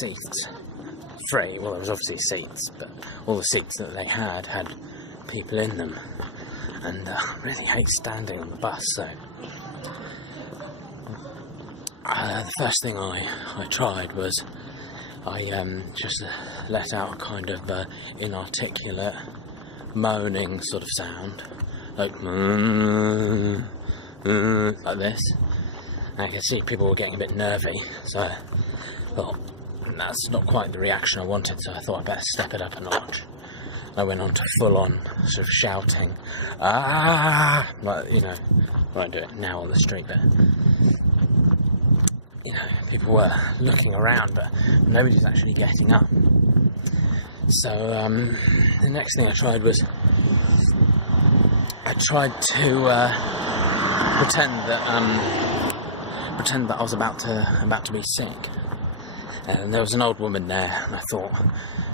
seats free. Well, there was obviously seats, but all the seats that they had people in them, and I really hate standing on the bus, so the first thing I tried was I just let out a kind of inarticulate moaning sort of sound, like like this. And I could see people were getting a bit nervy, so I thought that's not quite the reaction I wanted, so I thought I'd better step it up a notch. I went on to full-on sort of shouting, ah, like, you know, I won't do it now on the street, but you know, people were looking around, but nobody's actually getting up. So the next thing I tried was I tried to pretend that I was about to be sick. And there was an old woman there, and I thought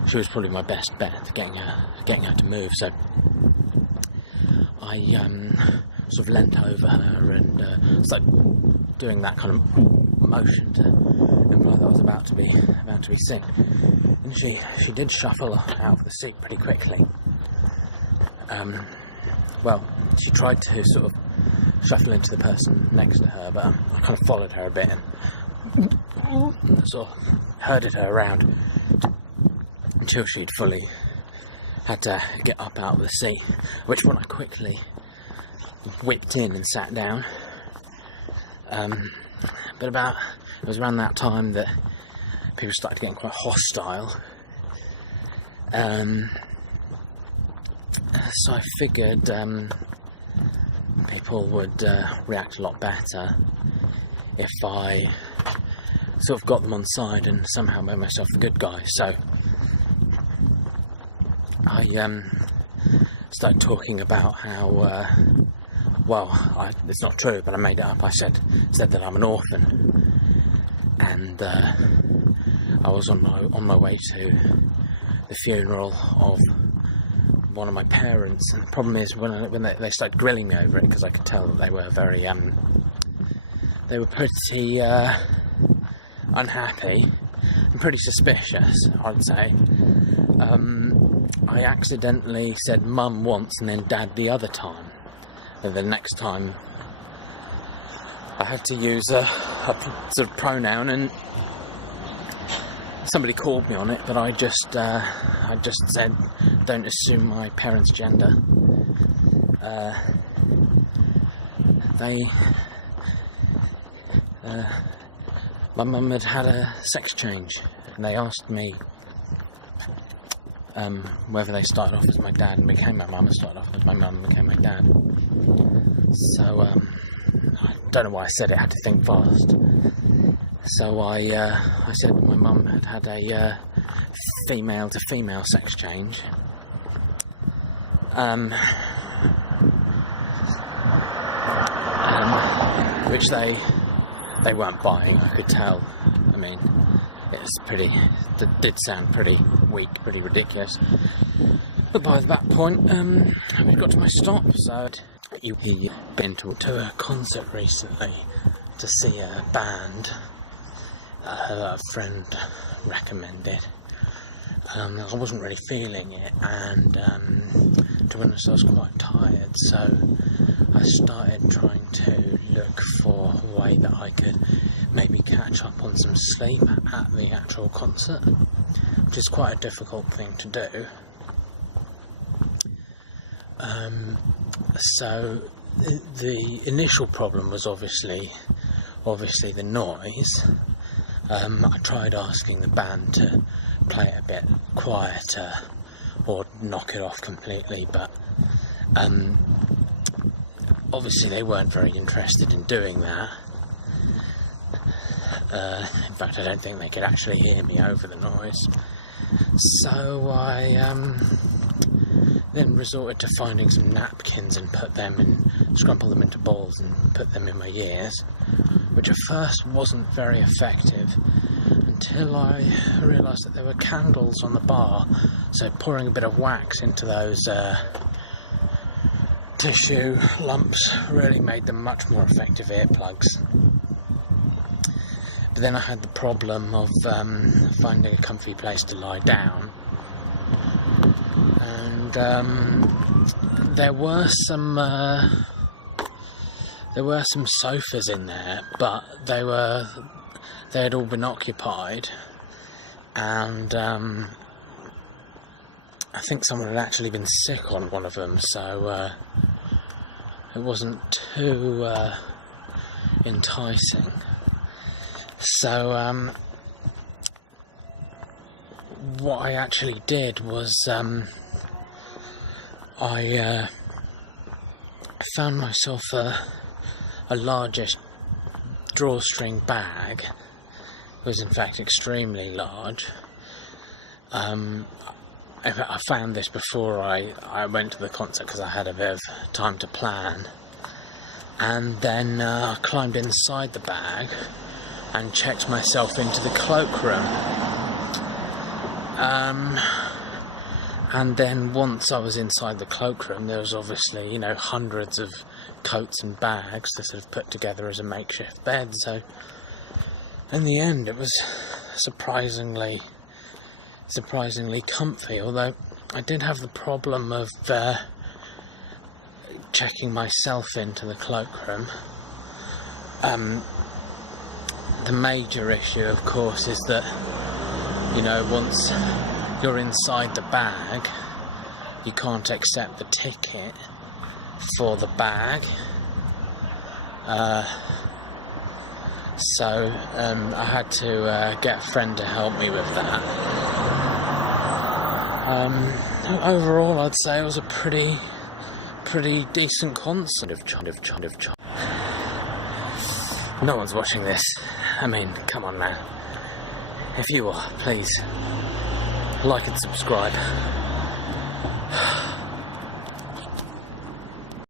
she was probably my best bet for getting her to move. So I sort of leant over her and started doing that kind of motion to imply that I was about to be sick. And she did shuffle out of the seat pretty quickly. Well, she tried to sort of shuffle into the person next to her, but I kind of followed her a bit and sort of herded her around until she'd fully had to get up out of the seat, at which point I quickly whipped in and sat down. But it was around that time that people started getting quite hostile. So I figured people would react a lot better if I sort of got them on side and somehow made myself the good guy. So I started talking about how it's not true, but I made it up. I said that I'm an orphan, and I was on my way to the funeral of one of my parents. And the problem is when they started grilling me over it, because I could tell that they were very they were pretty unhappy and pretty suspicious, I'd say. I accidentally said mum once and then dad the other time. And the next time I had to use a sort of pronoun, and somebody called me on it, but I just said, don't assume my parents' gender. My mum had a sex change, and they asked me whether they started off as my dad and became my mum, or started off as my mum and became my dad. So I don't know why I said it, I had to think fast. So I said my mum had a female to female sex change. Which they weren't buying, I could tell. I mean, it did sound pretty weak, pretty ridiculous. But by that point, I got to my stop. So he'd been to a concert recently to see a band a friend recommended. I wasn't really feeling it, and to be honest, I was quite tired, so I started trying to look for a way that I could maybe catch up on some sleep at the actual concert, which is quite a difficult thing to do. So the initial problem was obviously the noise. I tried asking the band to play it a bit quieter or knock it off completely, but obviously they weren't very interested in doing that. In fact, I don't think they could actually hear me over the noise. So I then resorted to finding some napkins and scrumple them into balls and put them in my ears, which at first wasn't very effective until I realised that there were candles on the bar, so pouring a bit of wax into those tissue lumps really made them much more effective earplugs. But then I had the problem of finding a comfy place to lie down, and there were some sofas in there, but they had all been occupied, and I think someone had actually been sick on one of them, so it wasn't too enticing. So what I actually did was I found myself a largish drawstring bag. It was in fact extremely large. I found this before I went to the concert because I had a bit of time to plan, and then I climbed inside the bag and checked myself into the cloakroom. And then once I was inside the cloakroom, there was obviously, you know, hundreds of coats and bags to sort of put together as a makeshift bed. So in the end, it was surprisingly comfy. Although I did have the problem of checking myself into the cloakroom. The major issue, of course, is that, you know, once you're inside the bag, you can't accept the ticket for the bag. So I had to get a friend to help me with that. Overall, I'd say it was a pretty decent concert. No one's watching this. I mean, come on now. If you are, please like and subscribe.